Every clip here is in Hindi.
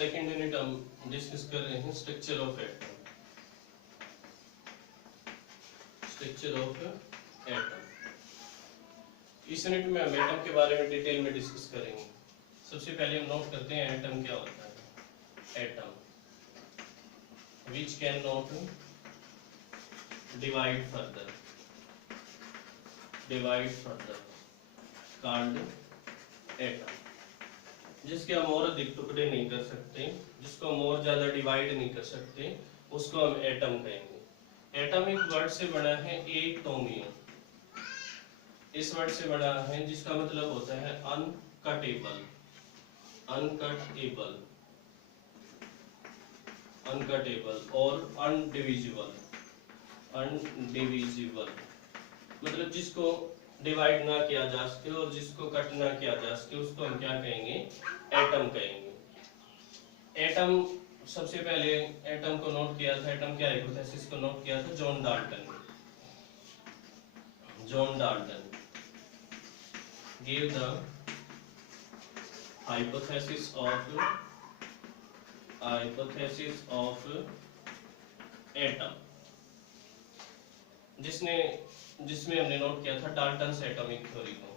सेकेंड यूनिट हम डिस्कस कर रहे हैं structure of atom. Structure of atom इस यूनिट में हम एटम के बारे में डिटेल में डिस्कस करेंगे। सबसे पहले हम नोट करते हैं एटम क्या होता है। Atom which can not divide further called atom, जिसके हम और अधिक टुकड़े नहीं कर सकते, जिसको हम और ज्यादा डिवाइड नहीं कर सकते, उसको हम एटम कहेंगे। एटम एक वर्ड से बना है एटोमियो। इस वर्ड से बना है जिसका मतलब होता है अनकटेबल। अनकटेबल अनकटेबल और अनडिविजिबल। अनडिविजिबल मतलब जिसको डिवाइड ना किया जा सके और जिसको कट ना किया जा सके, उसको हम क्या कहेंगे? एटम कहेंगे। एटम सबसे पहले एटम को नोट किया था, एटम के हाइपोथेसिस को नोट किया था जॉन डाल्टन ने। John Dalton gave the hypothesis of atom, जिसमें हमने नोट किया था डाल्टन्स एटॉमिक थ्योरी को।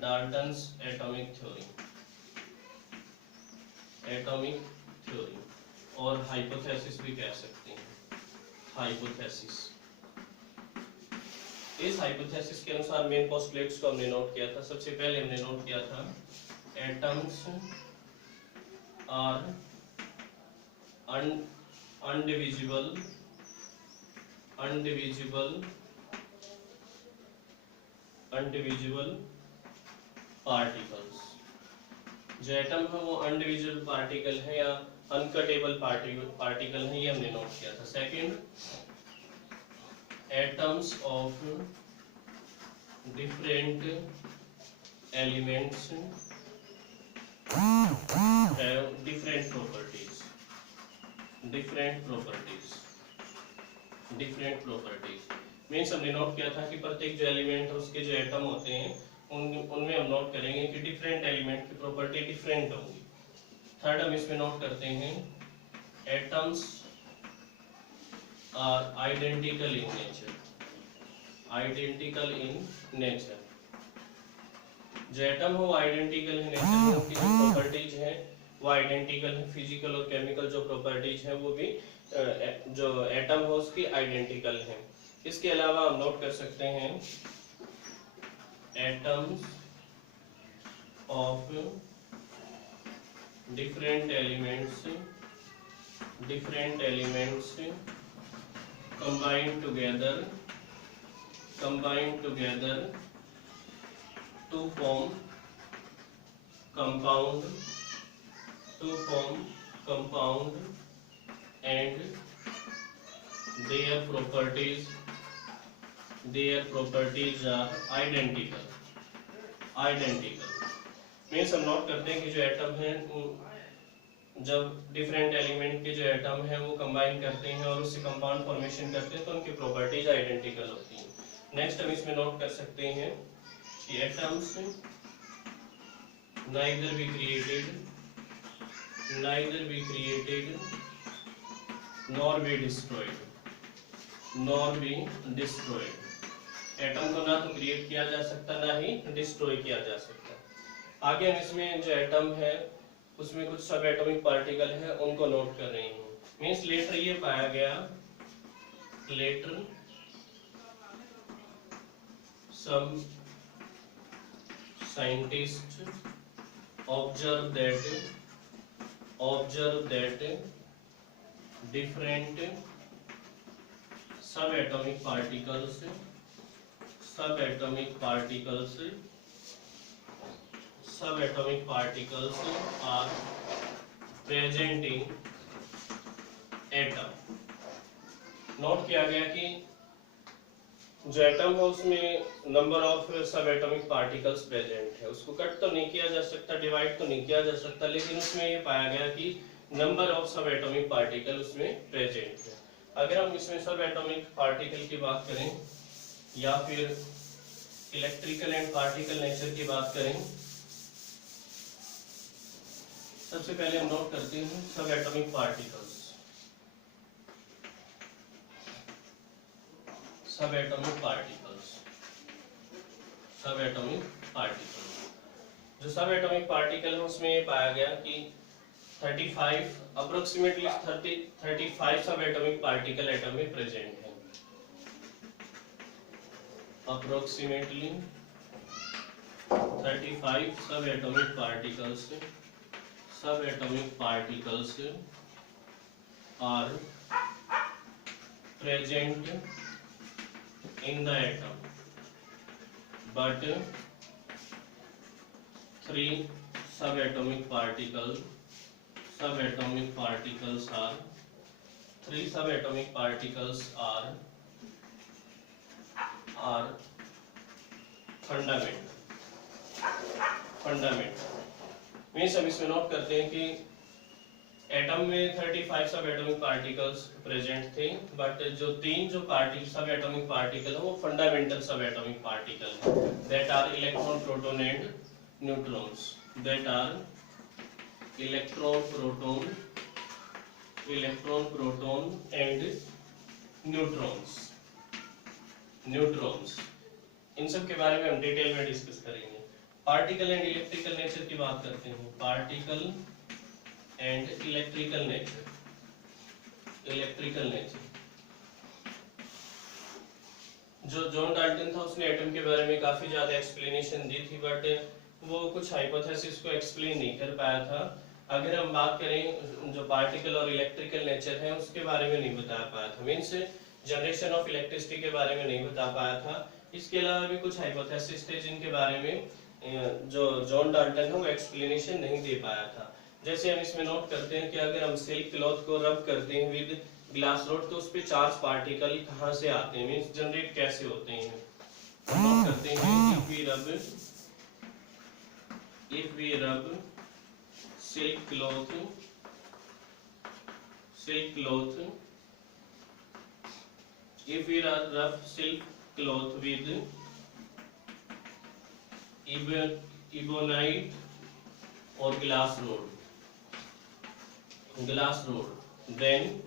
डाल्टन्स एटॉमिक थ्योरी और हाइपोथेसिस भी कह सकते हैं। हाइपोथेसिस, इस हाइपोथेसिस के अनुसार मेन पोस्टुलेट्स को हमने नोट किया था। सबसे पहले हमने नोट किया था एटम्स आर अनडिविजिबल पार्टिकल्स। जो एटम है वो अनडिविजिबल पार्टिकल है या अनकटेबल पार्टिकल है, ये हमने नोट किया था। Second, atoms of different elements have different properties. Means हमने नोट किया था कि प्रत्येक जो एलिमेंट है उसके जो एटम होते हैं उनमें हम नोट करेंगे कि डिफरेंट एलिमेंट की प्रॉपर्टी डिफरेंट होगी। थर्ड हम इसमें नोट करते हैं atoms are identical in nature. जो एटम हो वो आइडेंटिकल है नेचर में, उनकी जो प्रॉपर्टीज हैं वो आइडेंटिकल है। फिजिकल और केमिकल जो प्रॉपर्टीज हैं वो भी जो एटम है उसकी आइडेंटिकल है। इसके अलावा हम नोट कर सकते हैं atoms of different elements combined together to form compound and their properties are identical। Means हम नोट करते हैं कि जो एटम है, जब डिफरेंट एलिमेंट के जो एटम है वो कंबाइन करते हैं और उससे कंपाउंड फॉर्मेशन करते हैं तो उनकी प्रॉपर्टीज आइडेंटिकल होती हैं। नेक्स्ट हम इसमें नोट कर सकते हैं कि atoms neither be created nor be destroyed। Atom को ना तो क्रिएट किया जा सकता ना ही डिस्ट्रॉय किया जा सकता। आगे हम इसमें जो एटम है उसमें कुछ सब एटॉमिक पार्टिकल है उनको नोट कर रहे हैं। मीन्स लेटर ये पाया गया, some scientists observe that different subatomic particles are present in atom। Note किया गया कि जो एटम है उसमें नंबर ऑफ सब एटॉमिक पार्टिकल्स प्रेजेंट है। उसको कट तो नहीं किया जा सकता, डिवाइड तो नहीं किया जा सकता, लेकिन उसमें ये पाया गया कि नंबर ऑफ सब एटॉमिक पार्टिकल उसमें प्रेजेंट है। अगर हम इसमें सब एटॉमिक पार्टिकल की बात करें या फिर इलेक्ट्रिकल एंड पार्टिकल नेचर की बात करें सबसे पहले हम नोट करते हैं सब एटॉमिक पार्टिकल्स। सब एटॉमिक पार्टिकल्स, सब एटॉमिक पार्टिकल, जो सब एटॉमिक पार्टिकल है उसमें ये पाया गया कि 35 approximately 35 subatomic particle atom में प्रेजेंट है। Approximately 35 subatomic particles are present in the atom, but 3 subatomic particles are 3 subatomic particles are fundamental means हम इसमें नोट करते हैं कि एटम में 35 सब एटॉमिक पार्टिकल्स प्रेजेंट थे, बट जो तीन जो सब एटॉमिक पार्टिकल है वो फंडामेंटल सब एटॉमिक पार्टिकल है, that are electron, proton and neutrons. That are electron, proton and neutrons. इन सब के बारे में हम डिटेल में डिस्कस करेंगे। पार्टिकल एंड इलेक्ट्रिकल नेचर की बात करते हैं। Particle and electrical nature. जो जॉन डाल्टन था उसने एटम के बारे में काफी ज्यादा एक्सप्लेनेशन दी थी, बट वो कुछ हाइपोथेसिस को एक्सप्लेन नहीं कर पाया था। अगर हम बात करें जो पार्टिकल और इलेक्ट्रिकल नेचर है उसके बारे में नहीं बता पाया था, मीन्स जनरेशन ऑफ इलेक्ट्रिसिटी के बारे में नहीं बता पाया था। इसके अलावा भी कुछ हाइपोथेसिस थे जिनके बारे में जो जॉन डाल्टन है वो एक्सप्लेनेशन नहीं दे पाया था। जैसे हम इसमें नोट करते हैं कि अगर हम सिल्क क्लॉथ को रब करते हैं विद ग्लास रोड तो उस पे चार्ज पार्टिकल कहाँ से आते हैं, मींस जनरेट कैसे होते हैं। हम नोट करते हैं if we rub silk cloth if we rub silk cloth with ebonite or glass rod, then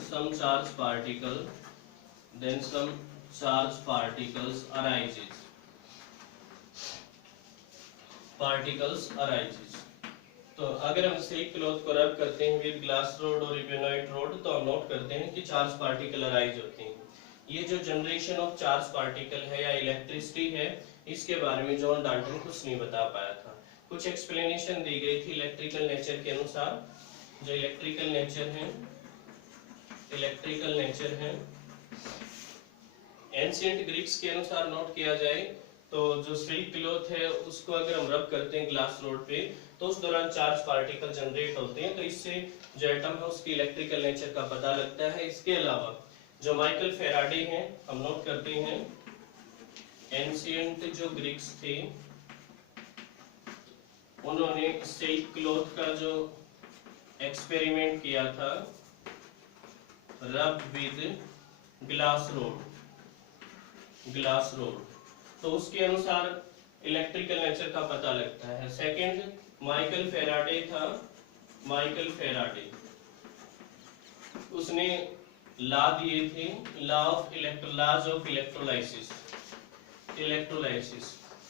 some charge particles arises। तो अगर हम सिल्क क्लॉथ को रब करते हैं विद ग्लास रोड और इबोनाइट रोड तो हम नोट करते हैं कि चार्ज पार्टिकल अराइज होते हैं। ये जो जनरेशन ऑफ चार्ज पार्टिकल है या इलेक्ट्रिसिटी है इसके बारे में जॉन डाल्टन कुछ नहीं बता पाया था। कुछ एक्सप्लेनेशन दी गई थी इलेक्ट्रिकल नेचर के अनुसार। जो इलेक्ट्रिकल नेचर है एंशिएंट ग्रीक्स के अनुसार नोट किया जाए तो जो सिल्क क्लॉथ है उसको अगर हम रब करते हैं ग्लास रोड पे तो उस दौरान चार्ज पार्टिकल जनरेट होते हैं, तो इससे जो एटम है उसकी इलेक्ट्रिकल नेचर का पता लगता है। इसके अलावा जो माइकल फेराडे हैं हम नोट करते हैं एंशिएंट जो ग्रीक्स थे उन्होंने सिल्क क्लॉथ का जो एक्सपेरिमेंट किया था रब विद ग्लास रोड, तो उसके अनुसार इलेक्ट्रिकल नेचर का पता लगता है। सेकंड माइकल फेराडे उसने लॉ दिए थे, लॉज ऑफ इलेक्ट्रोलाइसिस।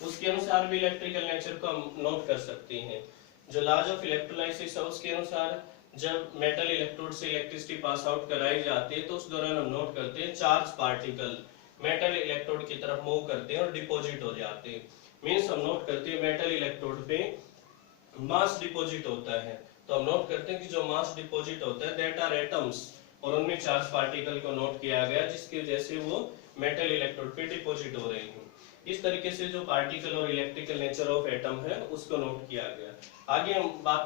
उसके अनुसार भी इलेक्ट्रिकल नेचर को हम नोट कर सकते हैं। जो लॉज ऑफ इलेक्ट्रोलाइसिस है उसके अनुसार जब मेटल इलेक्ट्रोड से इलेक्ट्रिसिटी पास आउट कराई जाती है तो उस दौरान हम नोट करते हैं चार्ज पार्टिकल मेटल इलेक्ट्रोड की तरफ मूव करते हैं और डिपॉजिट हो जाते हैं। मींस हम नोट करते हैं मेटल इलेक्ट्रोड पे मास डिपॉजिट होता है, तो हम नोट करते हैं कि जो मास डिपॉजिट होता है दैट आर एटम्स, और उनमें चार्ज पार्टिकल को नोट किया गया जिसकी वजह से वो मेटल इलेक्ट्रोड पे डिपॉजिट हो रहे हैं। इस तरीके से जो पार्टिकल और इलेक्ट्रिकल नेचर ऑफ एटम है उसको नोट किया गया। आगे हम बात